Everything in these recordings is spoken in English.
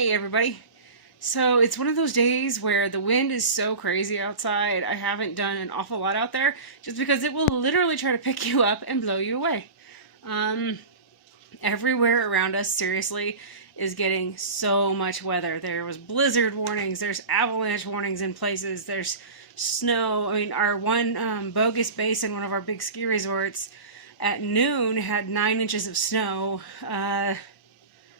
Hey everybody. So it's one of those days where the wind is so crazy outside. I haven't done an awful lot out there just because it will literally try to pick you up and blow you away. Um, Everywhere around us, seriously, is getting so much weather. There was blizzard warnings, there's avalanche warnings in places, there's snow. I mean, our one bogus base in one of our big ski resorts at noon had 9 inches of snow.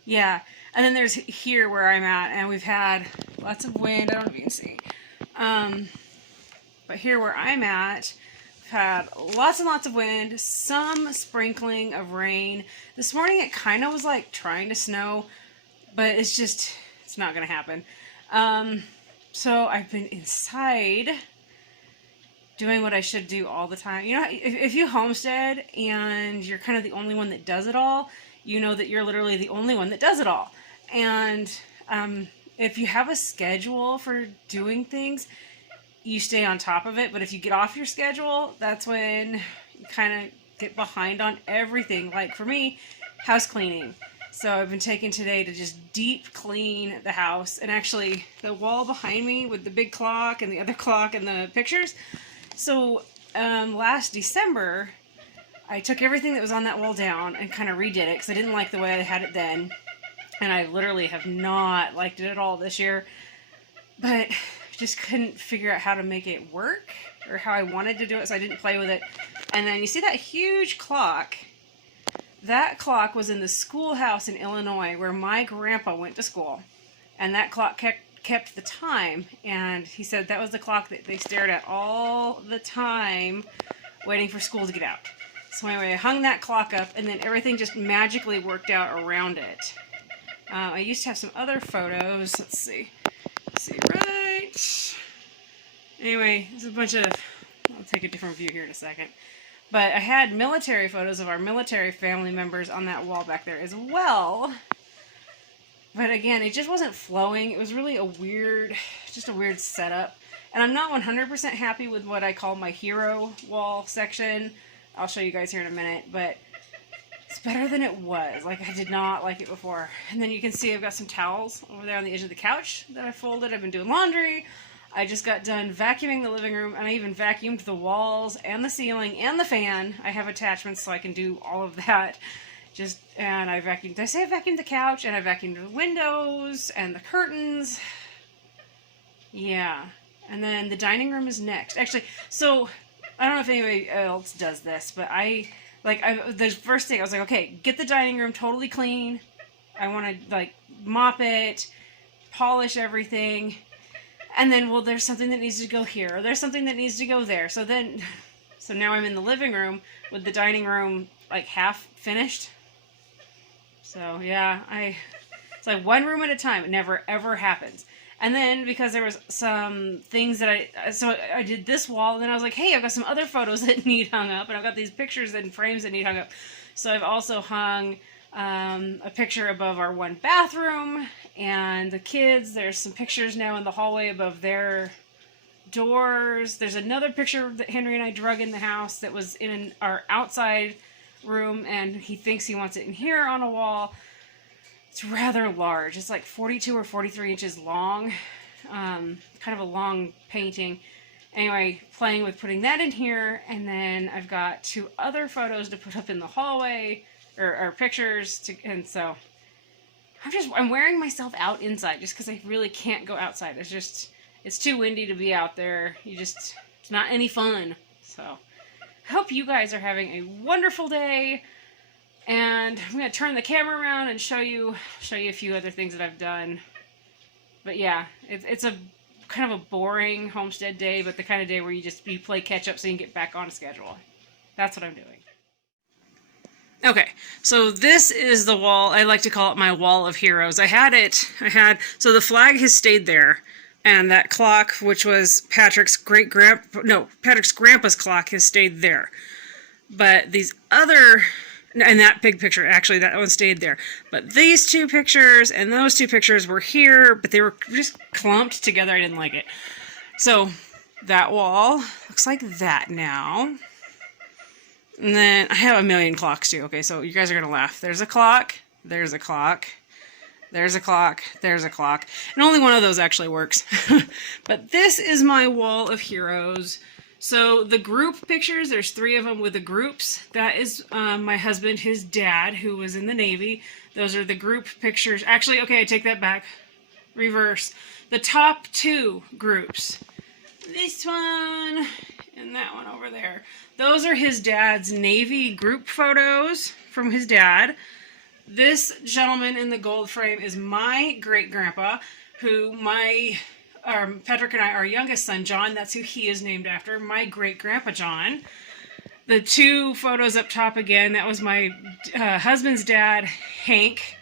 Yeah, and then there's here where I'm at, and we've had lots of wind. I don't know if you can see. But here where I'm at, we've had lots and lots of wind, some sprinkling of rain. This morning it kind of was like trying to snow, but it's not going to happen. So I've been inside doing what I should do all the time. You know, if you homestead and you're kind of the only one that does it all, you know that you're literally the only one that does it all. And if you have a schedule for doing things, you stay on top of it. But if you get off your schedule, that's when you kind of get behind on everything. Like for me, house cleaning. So I've been taking today to just deep clean the house. And actually, the wall behind me with the big clock and the other clock and the pictures. So last December, I took everything that was on that wall down and kind of redid it because I didn't like the way I had it then. And I literally have not liked it at all this year. But just couldn't figure out how to make it work or how I wanted to do it, so I didn't play with it. And then you see that huge clock? That clock was in the schoolhouse in Illinois where my grandpa went to school. And that clock kept the time. And he said that was the clock that they stared at all the time waiting for school to get out. So anyway, I hung that clock up, and then everything just magically worked out around it. I used to have some other photos. Let's see. Right. Anyway, there's a bunch of... I'll take a different view here in a second. But I had military photos of our military family members on that wall back there as well. But again, it just wasn't flowing. It was really just a weird setup. And I'm not 100% happy with what I call my hero wall section. I'll show you guys here in a minute, but it's better than it was. Like, I did not like it before. And then you can see I've got some towels over there on the edge of the couch that I folded. I've been doing laundry. I just got done vacuuming the living room, and I even vacuumed the walls and the ceiling and the fan. I have attachments so I can do all of that. And I vacuumed, did I say I vacuumed the couch? And I vacuumed the windows and the curtains. Yeah. And then the dining room is next. Actually, so I don't know if anybody else does this, but the first thing I was like, okay, get the dining room totally clean. I want to like mop it, polish everything. And then, well, there's something that needs to go here, or there's something that needs to go there. So now I'm in the living room with the dining room like half finished. So yeah, it's like one room at a time. It never ever happens. And then because there was some things that I did this wall, and then I was like, hey, I've got some other photos that need hung up, and I've got these pictures and frames that need hung up. So I've also hung a picture above our one bathroom, and the kids, there's some pictures now in the hallway above their doors. There's another picture that Henry and I drug in the house that was in our outside room, and he thinks he wants it in here on a wall. It's rather large. It's like 42 or 43 inches long. Kind of a long painting. Anyway, playing with putting that in here, and then I've got 2 other photos to put up in the hallway, or pictures, and so I'm wearing myself out inside just because I really can't go outside. It's too windy to be out there. It's not any fun. So I hope you guys are having a wonderful day. And I'm going to turn the camera around and show you a few other things that I've done. But yeah, it's a kind of a boring homestead day, but the kind of day where you play catch up so you can get back on a schedule. That's what I'm doing. Okay, so this is the wall. I like to call it my wall of heroes. So the flag has stayed there, and that clock, which was Patrick's grandpa's clock, has stayed there. But these other... And that big picture, actually, that one stayed there. But these 2 pictures and those 2 pictures were here, but they were just clumped together. I didn't like it. So that wall looks like that now. And then I have a million clocks too. Okay, so you guys are going to laugh. There's a clock. There's a clock. There's a clock. There's a clock. And only one of those actually works. But this is my wall of heroes. So the group pictures, there's 3 of them with the groups. That is my husband, his dad, who was in the Navy. Those are the group pictures. Actually, okay, I take that back. Reverse. The top 2 groups. This one and that one over there. Those are his dad's Navy group photos from his dad. This gentleman in the gold frame is my great-grandpa, who Patrick and I, our youngest son, John, that's who he is named after, my great-grandpa John. The 2 photos up top again, that was my husband's dad, Hank.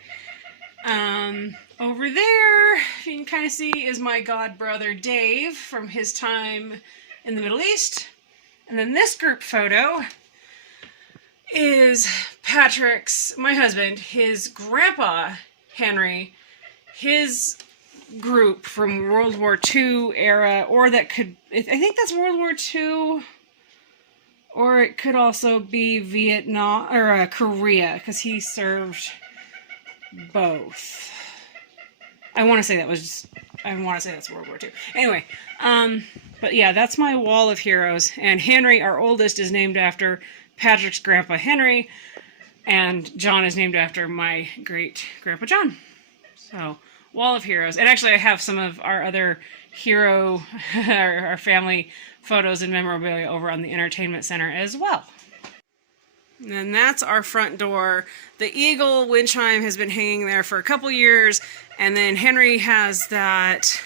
Over there, if you can kind of see, is my god brother, Dave, from his time in the Middle East. And then this group photo is Patrick's, my husband, his grandpa, Henry, his group from World War II era, or that could, I think that's World War II, or it could also be Vietnam, or Korea, because he served both. I want to say that's World War II. Anyway, but yeah, that's my wall of heroes, and Henry, our oldest, is named after Patrick's grandpa Henry, and John is named after my great-grandpa John. So, wall of heroes. And actually, I have some of our other hero, our family photos and memorabilia over on the entertainment center as well. And then that's our front door. The eagle wind chime has been hanging there for a couple years, and then Henry has that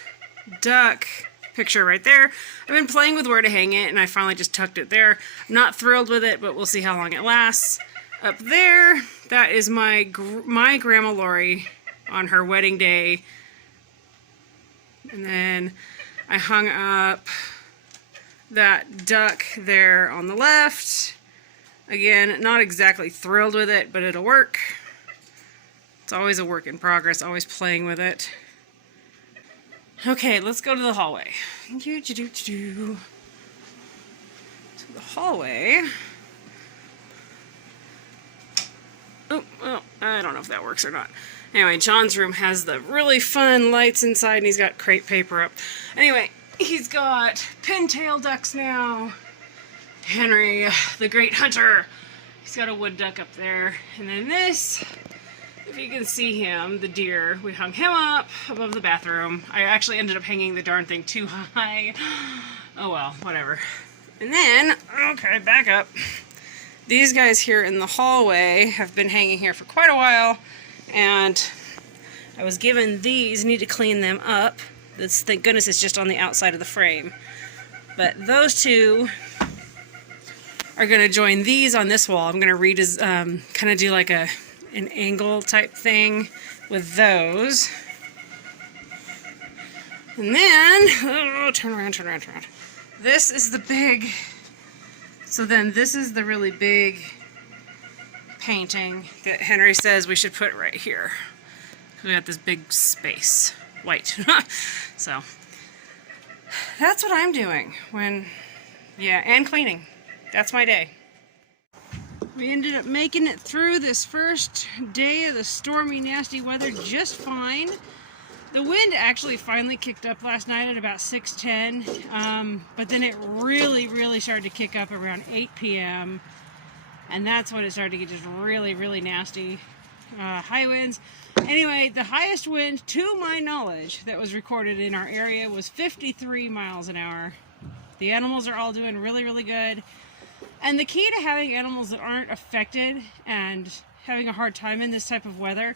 duck picture right there. I've been playing with where to hang it, and I finally just tucked it there. I'm not thrilled with it, but we'll see how long it lasts. Up there, that is my Grandma Lori on her wedding day. And then I hung up that duck there on the left. Again, not exactly thrilled with it, but it'll work. It's always a work in progress, always playing with it. Okay, let's go to the hallway. To the hallway. Oh, well, I don't know if that works or not. Anyway, John's room has the really fun lights inside, and he's got crepe paper up. Anyway, he's got pintail ducks now. Henry, the great hunter. He's got a wood duck up there. And then this, if you can see him, the deer, we hung him up above the bathroom. I actually ended up hanging the darn thing too high. Oh well, whatever. And then, okay, back up. These guys here in the hallway have been hanging here for quite a while, and I was given these, need to clean them up. This, thank goodness it's just on the outside of the frame. But those 2 are going to join these on this wall. I'm going to kind of do like an angle type thing with those. And then, oh, turn around. This is the big, so then this is the really big painting that Henry says we should put right here. We got this big space, white. So, that's what I'm doing and cleaning. That's my day. We ended up making it through this first day of the stormy, nasty weather just fine. The wind actually finally kicked up last night at about 6:10, but then it really started to kick up around 8 p.m. And that's when it started to get just really nasty high winds. Anyway, the highest wind, to my knowledge, that was recorded in our area was 53 miles an hour. The animals are all doing really good. And the key to having animals that aren't affected and having a hard time in this type of weather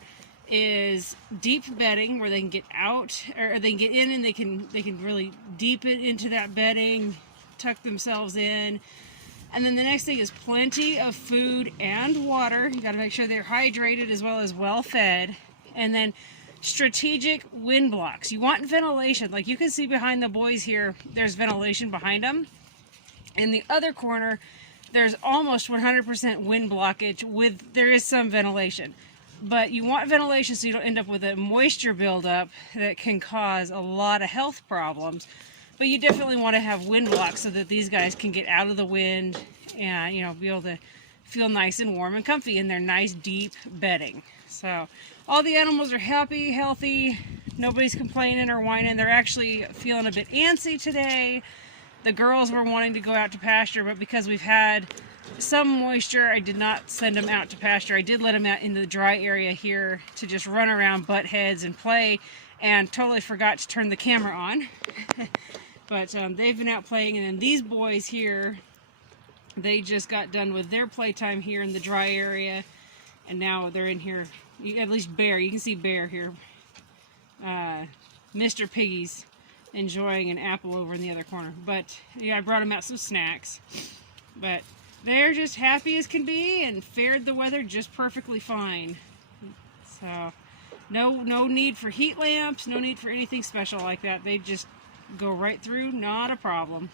is deep bedding, where they can get out, or they can get in and they can really deep it into that bedding, tuck themselves in. And then the next thing is plenty of food and water. You got to make sure they're hydrated as well as well fed. And then strategic wind blocks. You want ventilation. Like you can see behind the boys here, there's ventilation behind them. In the other corner, there's almost 100% wind blockage there is some ventilation. But you want ventilation so you don't end up with a moisture buildup that can cause a lot of health problems. But you definitely want to have wind blocks so that these guys can get out of the wind and, be able to feel nice and warm and comfy in their nice deep bedding. So all the animals are happy, healthy. Nobody's complaining or whining. They're actually feeling a bit antsy today. The girls were wanting to go out to pasture, but because we've had some moisture, I did not send them out to pasture. I did let them out in the dry area here to just run around, butt heads, and play, and totally forgot to turn the camera on. But they've been out playing, and then these boys here, they just got done with their playtime here in the dry area, and now they're in here. At least Bear, you can see Bear here. Mr. Piggy's enjoying an apple over in the other corner. But yeah, I brought them out some snacks. But they're just happy as can be and fared the weather just perfectly fine. So no need for heat lamps, no need for anything special like that. They just go right through, not a problem.